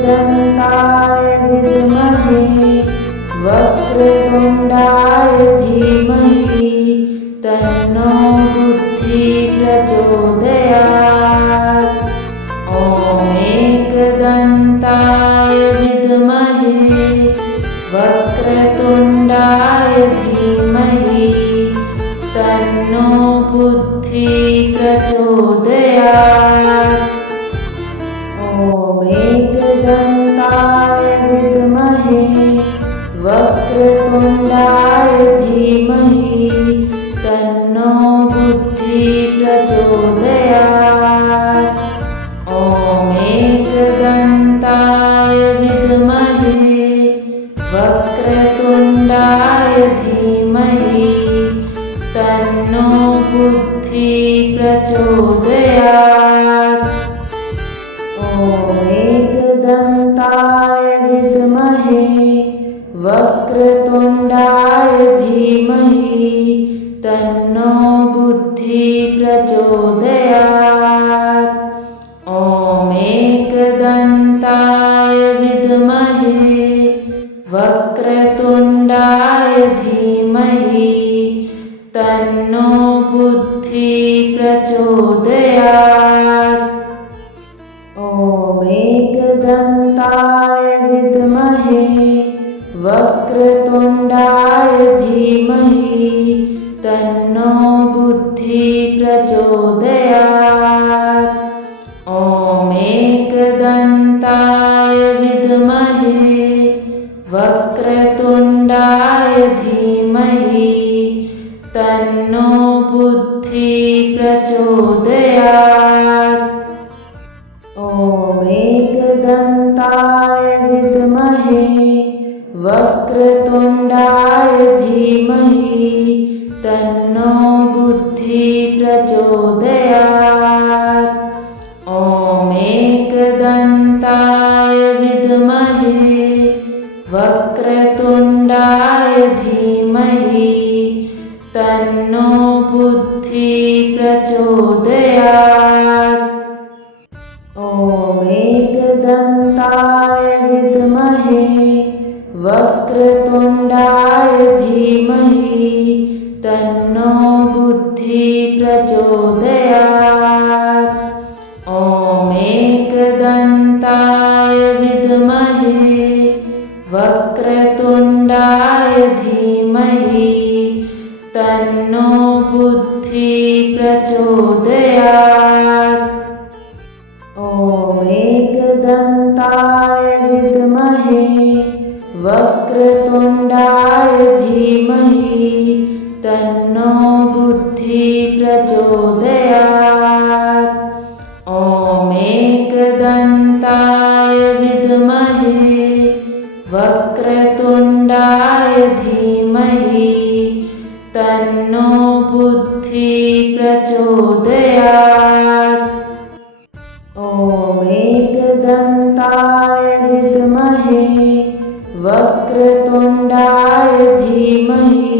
एकदन्ताय विद्महे वक्रतुण्डाय धीमहि तन्नो बुद्धिः प्रचोदयात्। एकदन्ताय विद्महे वक्रतुण्डाय धीमहि तन्नो बुद्धिः प्रचोदयात्। एकदन्ताय विद्महे वक्रतुण्डाय धीमहि तन्नो बुद्धिः प्रचोदयात्। एकदन्ताय विद्महे वक्रतुण्डाय धीमहि तन्नो बुद्धिः प्रचोदयात्। एकदन्ताय विद्महे वक्रतुण्डाय धीमहि तन्नो बुद्धिः प्रचोदयात्। एकदन्ताय विद्महे वक्रतुण्डाय धीमहि तन्नो बुद्धिः प्रचोदयात्। एकदन्ताय विद्महे वक्रतुण्डाय धीमहि तन्नो बुद्धिः प्रचोदयात्। एकदन्ताय विद्महे वक्रतुण्डाय धीमहि तन्नो बुद्धिः प्रचोदयात्। एकदन्ताय विद्महे वक्रतुण्डाय धीमहि तन्नो बुद्धिः प्रचोदयात्। एकदन्ताय विद्महे वक्रतुण्डाय धीमहि तन्नो बुद्धिः प्रचोदयात्। एकदन्ताय विद्महे वक्रतुण्डाय धीमहि तन्नो बुद्धिः प्रचोदयात्। एकदन्ताय विद्महे वक्रतुण्डाय धीमहि तन्नो बुद्धिः प्रचोदयात्। एकदन्ताय विद्महे वक्रतुण्डाय धीमहि तन्नो बुद्धिः प्रचोदयात्। एकदन्ताय विद्महे वक्रतुण्डाय धीमहि तन्नो बुद्धिः प्रचोदयात्। एकदन्ताय विद्महे वक्रतुण्डाय धीमहि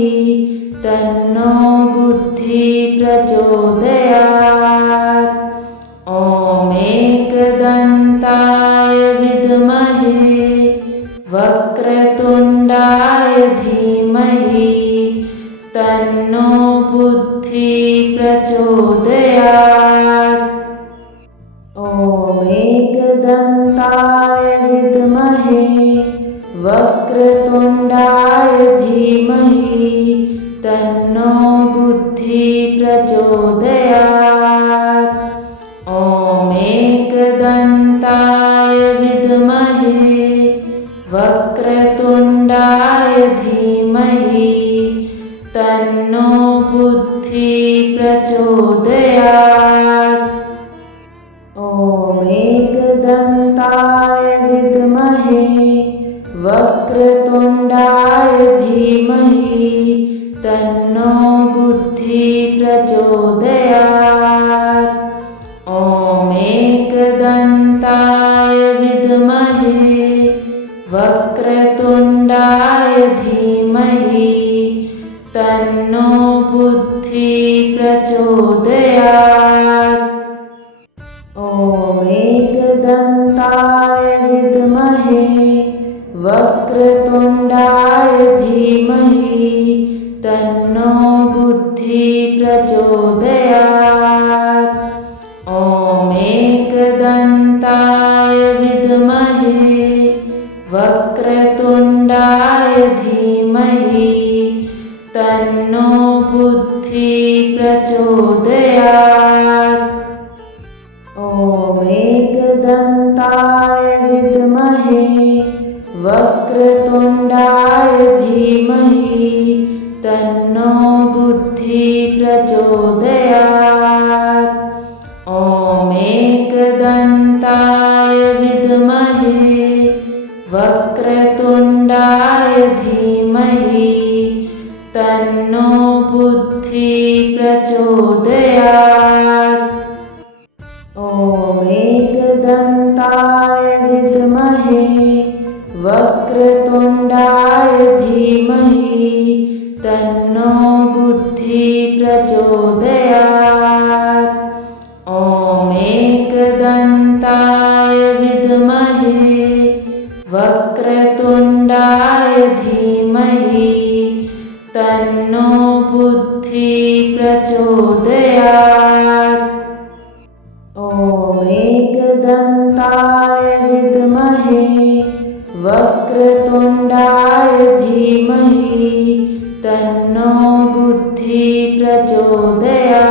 तन्नो बुद्धिः प्रचोदयात्। एकदन्ताय विद्महे वक्रतुण्डाय धीमहि तन्नो बुद्धिः प्रचोदयात्। एकदन्ताय विद्महे वक्रतुण्डाय धीमहि तन्नो बुद्धिः प्रचोदयात्। एकदन्ताय विद्महे वक्रतुण्डाय धीमहि तन्नो बुद्धिः प्रचोदयात्। एकदन्ताय विद्महे वक्रतुण्डाय धीमहि तन्नो बुद्धिः प्रचोदयात्। एकदन्ताय विद्महे वक्रतुण्डाय धीमहि तन्नो बुद्धिः प्रचोदयात्। एकदन्ताय एकदन्ताय विद्महे वक्रतुण्डाय धीमहि तन्नो बुद्धिः प्रचोदयात्। ॐ एकदन्ताय विद्महे वक्रतुण्डाय धीमहि तन्नो बुद्धिः प्रचोदयात्। ॐ एकदन्ताय विद्महे वक्रतुण्डाय धीमहि तन्नो बुद्धिः प्रचोदयात्। ॐ एकदन्ताय विद्महे वक्रतुण्डाय धीमहि तन्नो बुद्धिः प्रचोदयात्। ॐ एकदन्ताय विद्महे वक्रतुण्डाय धीमहि तन्नो बुद्धिः प्रचोदयात्। ॐ एकदन्ताय विद्महे वक्रतुण्डाय धीमहि तन्नो बुद्धिः प्रचोदयात्। ॐ एकदन्ताय विद्महे वक्रतुण्डाय धीमहि तन्नो बुद्धिः प्रचोदयात्।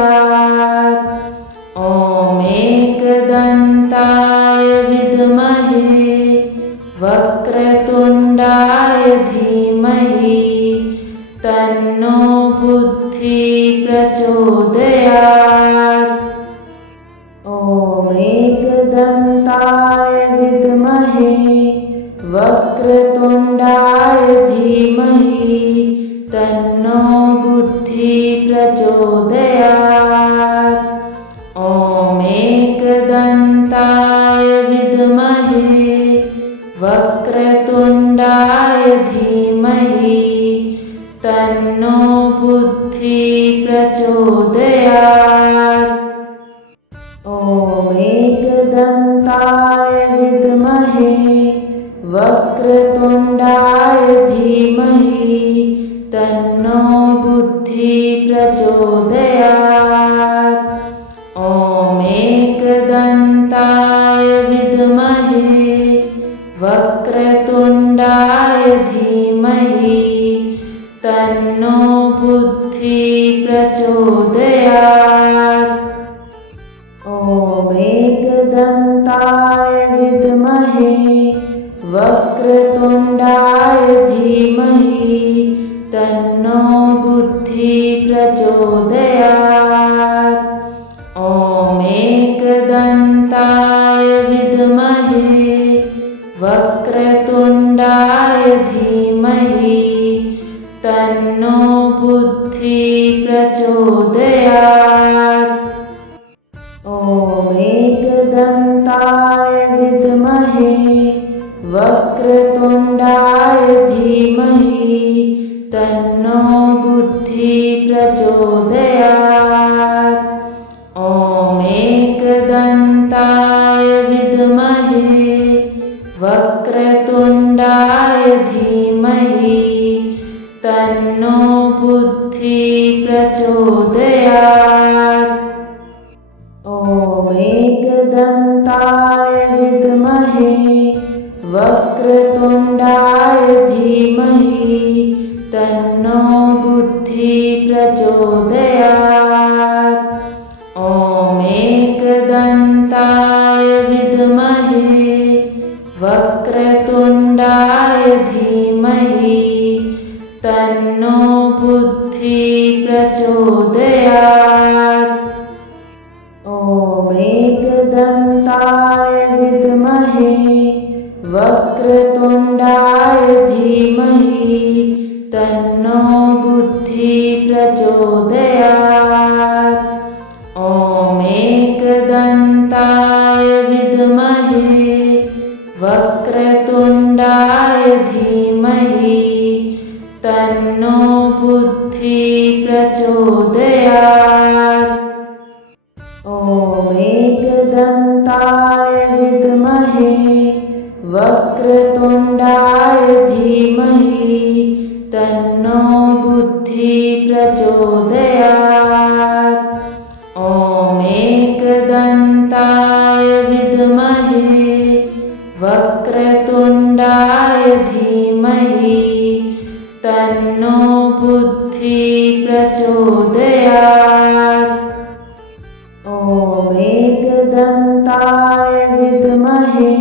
ॐ एकदन्ताय विद्महे वक्रतुण्डाय धीमहि तन्नो बुद्धिः प्रचोदयात्। ॐ एकदन्ताय विद्महे वक्रतुण्डाय धीमहि तन्नो बुद्धिः प्रचोदयात्। ॐ एकदन्ताय विद्महे वक्रतुण्डाय धीमहि तन्नो बुद्धिः प्रचोदयात्। ॐ एकदन्ताय विद्महे वक्रतुण्डाय धीमहि तन्नो बुद्धिः प्रचोदयात्। ॐ एकदन्ताय विद्महे वक्रतुण्डाय धीमहि तन्नो बुद्धिः प्रचोदयात्। ॐ एकदन्ताय विद्महे वक्रतुण्डाय धीमहि तन्नो बुद्धिः प्रचोदयात्। ॐ एकदन्ताय विद्महे वक्रतुण्डाय धीमहि तन्नो बुद्धिः प्रचोदयात्। ॐ एकदन्ताय विद्महे वक्रतुण्डाय धीमहि तन्नो बुद्धिः प्रचोदयात्। ॐ एकदन्ताय विद्महे वक्रतुण्डाय धीमहि तन्नो बुद्धिः प्रचोदयात्। ॐ एकदन्ताय विद्महे वक्रतुण्डाय धीमहि तन्नो बुद्धिः प्रचोदयात्। ॐ एकदन्ताय विद्महे वक्रतुण्डाय धीमहि तन्नो बुद्धिः प्रचोदयात्। ॐ एकदन्ताय विद्महे वक्रतुण्डाय धीमहि तन्नो बुद्धिः प्रचोदयात्। ॐ एकदन्ताय विद्महे वक्रतुण्डाय धीमहि तन्नो बुद्धिः प्रचोदयात्। ॐ एकदन्ताय विद्महे विद्महे वक्रतुण्डाय धीमहि तन्नो बुद्धिः प्रचोदयात्। ॐ एकदन्ताय विद्महे वक्रतुण्डाय धीमहि तन्नो बुद्धिः प्रचोदयात्। ॐ एकदन्ताय विद्महे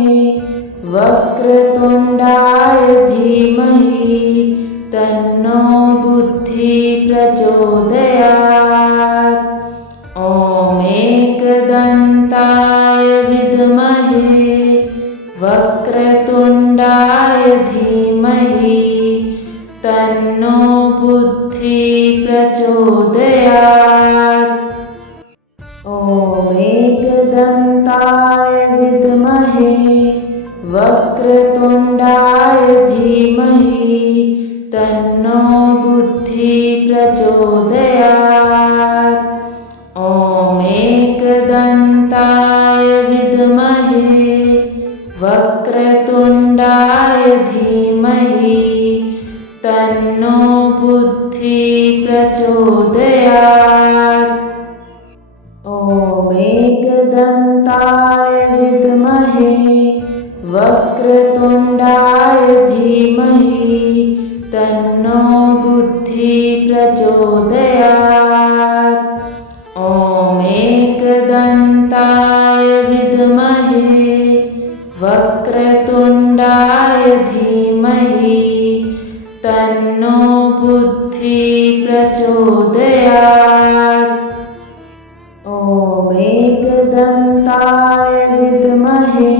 वक्रतुण्डाय धीमहि तन्नो बुद्धिः प्रचोदयात्। ॐ एकदन्ताय विद्महे वक्रतुण्डाय धीमहि तन्नो बुद्धिः प्रचोदयात्। ॐ एकदन्ताय विद्महे वक्रतुण्डाय धीमहि तन्नो बुद्धिः प्रचोदयात्। ॐ एकदन्ताय विद्महे वक्रतुण्डाय धीमहि तन्नो बुद्धिः प्रचोदयात्। ॐ एकदन्ताय विद्महे वक्रतुण्डाय धीमहि तन्नो बुद्धिः प्रचोदयात्। ॐ एकदन्ताय विद्महे वक्रतुण्डाय धीमहि तन्नो बुद्धिः प्रचोदयात्। ॐ एकदन्ताय विद्महे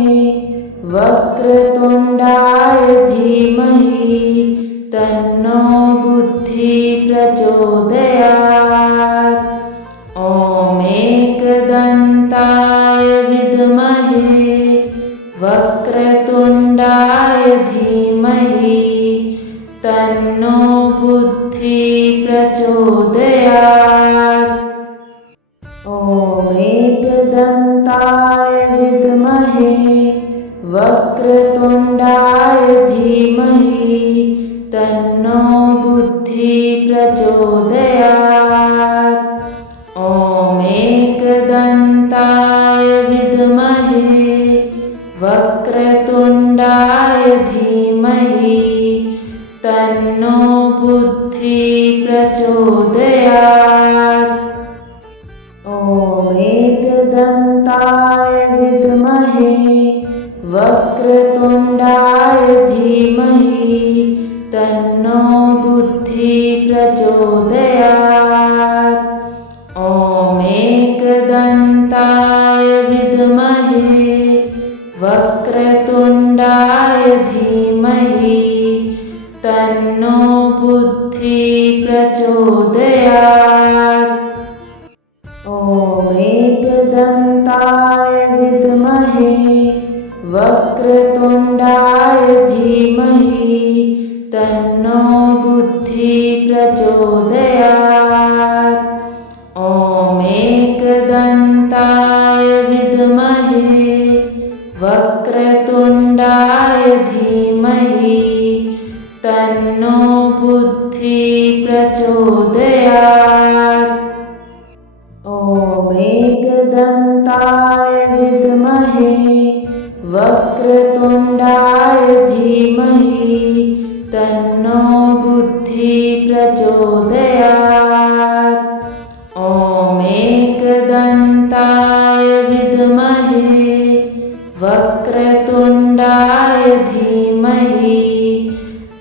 वक्रतुण्डाय धीमहि तन्नो बुद्धिः प्रचोदयात्। ॐ एकदन्ताय विद्महे वक्रतुण्डाय धीमहि तन्नो बुद्धिः प्रचोदयात्। ॐ एकदन्ताय विद्महे वक्रतुण्डाय धीमहि तन्नो बुद्धिः प्रचोदयात्। ॐ एकदन्ताय विद्महे वक्रतुण्डाय धीमहि तन्नो बुद्धिः प्रचोदयात्। ॐ एकदन्ताय विद्महे वक्रतुण्डाय धीमहि तन्नो बुद्धिः प्रचोदयात्। ॐ एकदन्ताय विद्महे वक्रतुण्डाय धीमहि तन्नो बुद्धिः प्रचोदयात्। ॐ एकदन्ताय विद्महे वक्रतुण्डाय धीमहि तन्नो बुद्धिः प्रचोदयात्। ॐ एकदन्ताय विद्महे वक्रतुण्डाय धीमहि तन्नो बुद्धिः प्रचोदयात्। ॐ एकदन्ताय विद्महे वक्रतुण्डाय धीमहि तन्नो बुद्धिः प्रचोदयात्। ॐ एकदन्ताय विद्महे वक्रतुण्डाय धीमहि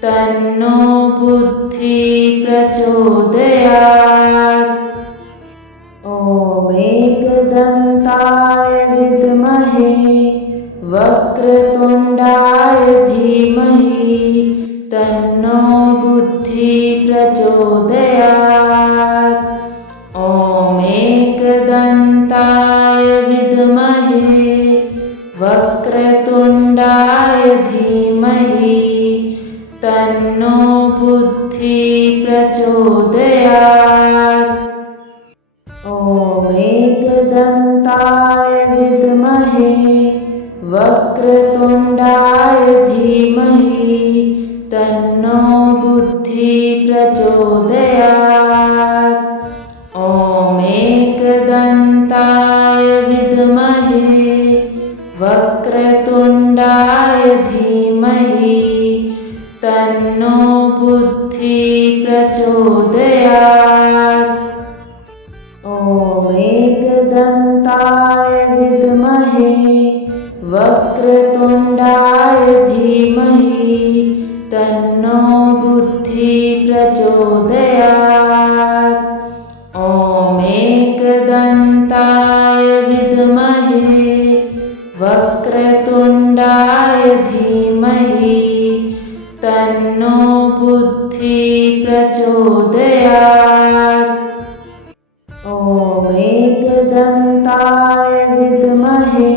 तन्नो बुद्धिः प्रचोदयात्। ॐ एकदन्ताय विद्महे वक्रतुण्डाय धीमहि तन्नो बुद्धिः प्रचोदयात्। ॐ एकदन्ताय विद्महे वक्रतुण्डाय धीमहि तन्नो बुद्धिः प्रचोदयात्। ॐ एकदन्ताय विद्महे वक्रतुण्डाय वक्रतुण्डाय धीमहि तन्नो बुद्धिः प्रचोदयात्। ॐ एकदन्ताय विद्महे वक्रतुण्डाय धीमहि तन्नो बुद्धिः प्रचोदयात्। ॐ एकदन्ताय विद्महे वक्रतुण्डाय धीमहि तन्नो बुद्धिः प्रचोदयात्। ॐ एकदन्ताय विद्महे वक्रतुण्डाय धीमहि तन्नो बुद्धिः प्रचोदयात्। ॐ एकदन्ताय विद्महे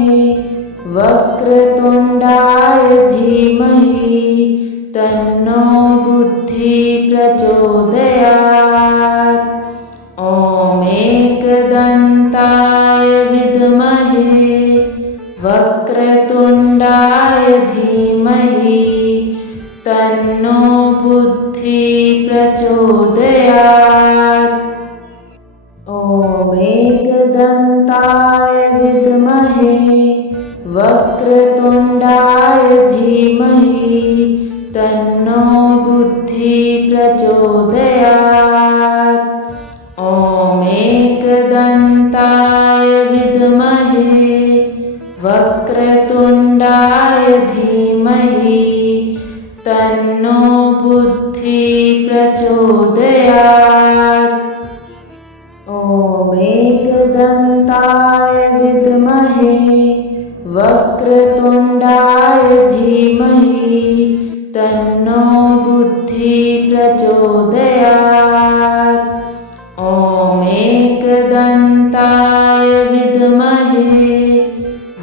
वक्रतुण्डाय धीमहि तन्नो बुद्धिः प्रचोदयात्। ॐ एकदन्ताय विद्महे वक्रतुण्डाय धीमहि तन्नो बुद्धिः प्रचोदयात्। ॐ एकदन्ताय विद्महे वक्रतुण्डाय धीमहि तन्नो बुद्धिः प्रचोदयात्। ॐ एकदन्ताय विद्महे वक्रतुण्डाय धीमहि तन्नो बुद्धिः प्रचोदयात्। ॐ एकदन्ताय विद्महे वक्रतुण्डाय धीमहि तन्नो बुद्धिः प्रचोदयात्। ॐ एकदन्ताय विद्महे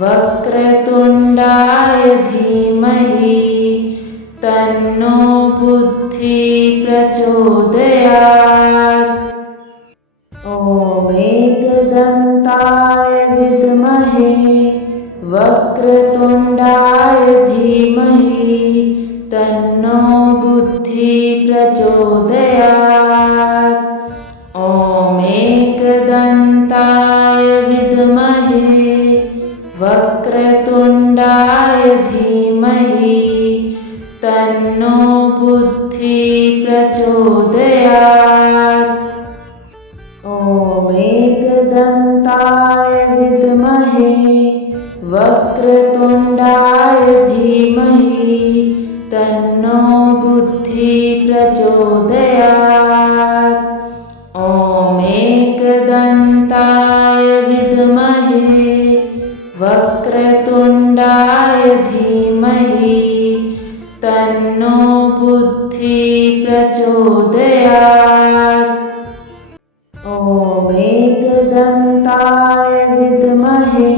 वक्रतुण्डाय धीमहि तन्नो बुद्धिः प्रचोदयात्। ॐ एकदन्ताय विद्महे वक्रतुण्डाय धीमहि तन्नो बुद्धिः प्रचोदयात्। ॐ एकदन्ताय विद्महे वक्रतुण्डाय धीमहि तन्नो बुद्धिः प्रचोदयात्। ॐ एकदन्ताय विद्महे वक्रतुण्डाय धीमहि तन्नो बुद्धिः प्रचोदयात्। ॐ एकदन्ताय विद्महे वक्रतुण्डाय धीमहि तन्नो बुद्धिः प्रचोदयात्। ॐ एकदन्ताय विद्महे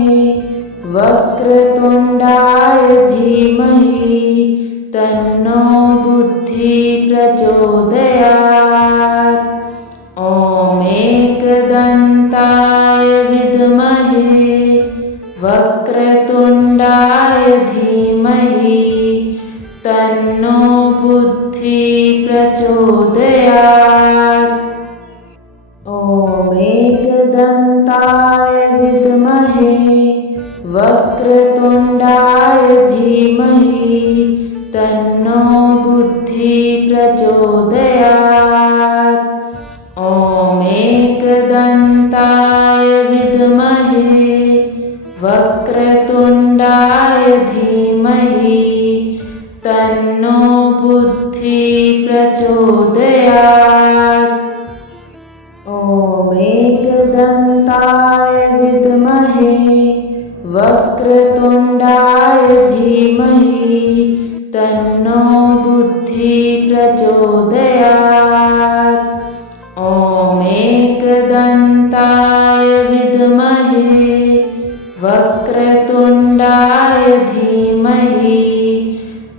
वक्रतुण्डाय धीमहि तन्नो बुद्धिः प्रचोदयात्। ॐ एकदन्ताय विद्महे वक्रतुण्डाय धीमहि तन्नो बुद्धिः प्रचोदयात्। ॐ एकदन्ताय विद्महे वक्रतुण्डाय धीमहि तन्नो बुद्धिः प्रचोदयात्। ॐ एकदन्ताय विद्महे वक्रतुण्डाय धीमहि तन्नो बुद्धिः प्रचोदयात्। ॐ एकदन्ताय विद्महे वक्रतुण्डाय धीमहि तन्नो बुद्धिः प्रचोदयात्। ॐ एकदन्ताय विद्महे वक्रतुण्डाय धीमहि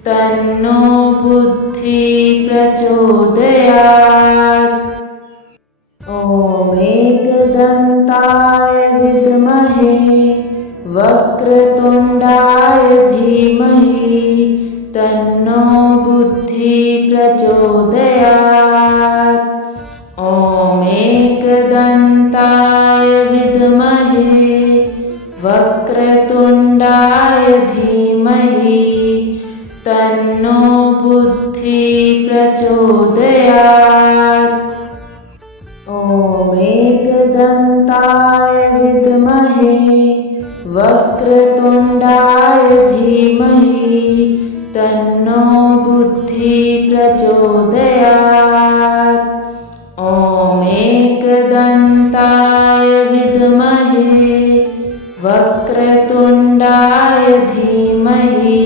तन्नो बुद्धिः प्रचोदयात्। ॐ एकदन्ताय विद्महे वक्रतुण्डाय धीमहि प्रचोदयात्। ॐ एकदन्ताय विद्महे वक्रतुण्डाय धीमहि तन्नो बुद्धिः प्रचोदयात्। ॐ एकदन्ताय विद्महे वक्रतुण्डाय धीमहि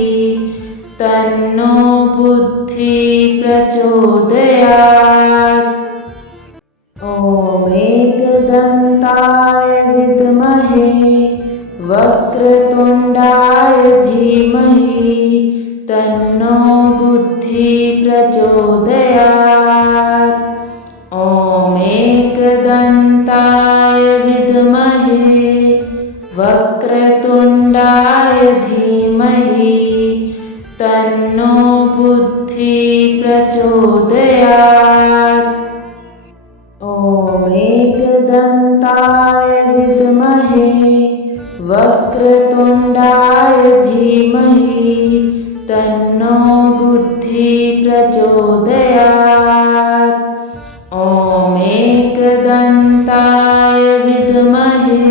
तन्नो बुद्धिः प्रचोदयात्। ॐ एकदन्ताय विद्महे वक्रतुण्डाय धीमहि तन्नो बुद्धिः प्रचोदयात्। ॐ एकदन्ताय विद्महे वक्रतुण्डाय धीमहि तन्नो बुद्धिः प्रचोदयात्। ॐ एकदन्ताय विद्महे वक्रतुण्डाय धीमहि तन्नो बुद्धिः प्रचोदयात्। ॐ एकदन्ताय विद्महे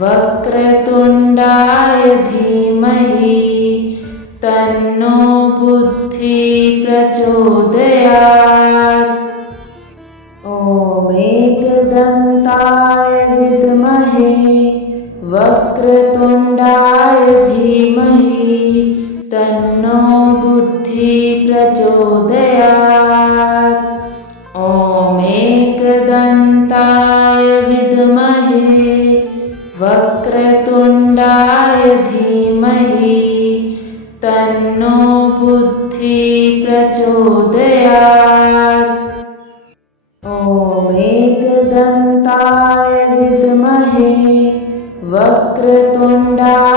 वक्रतुण्डाय धीमहि तन्नो बुद्धिः प्रचोदयात्। ॐ एकदन्ताय विद्महे वक्रतुण्डाय धीमहि तन्नो बुद्धिः प्रचोदयात्। ॐ एकदन्ताय विद्महे वक्रतुण्डाय धीमहि तन्नो बुद्धिः प्रचोदयात्। ॐ एकदन्ताय विद्महे वक्रतुण्डाय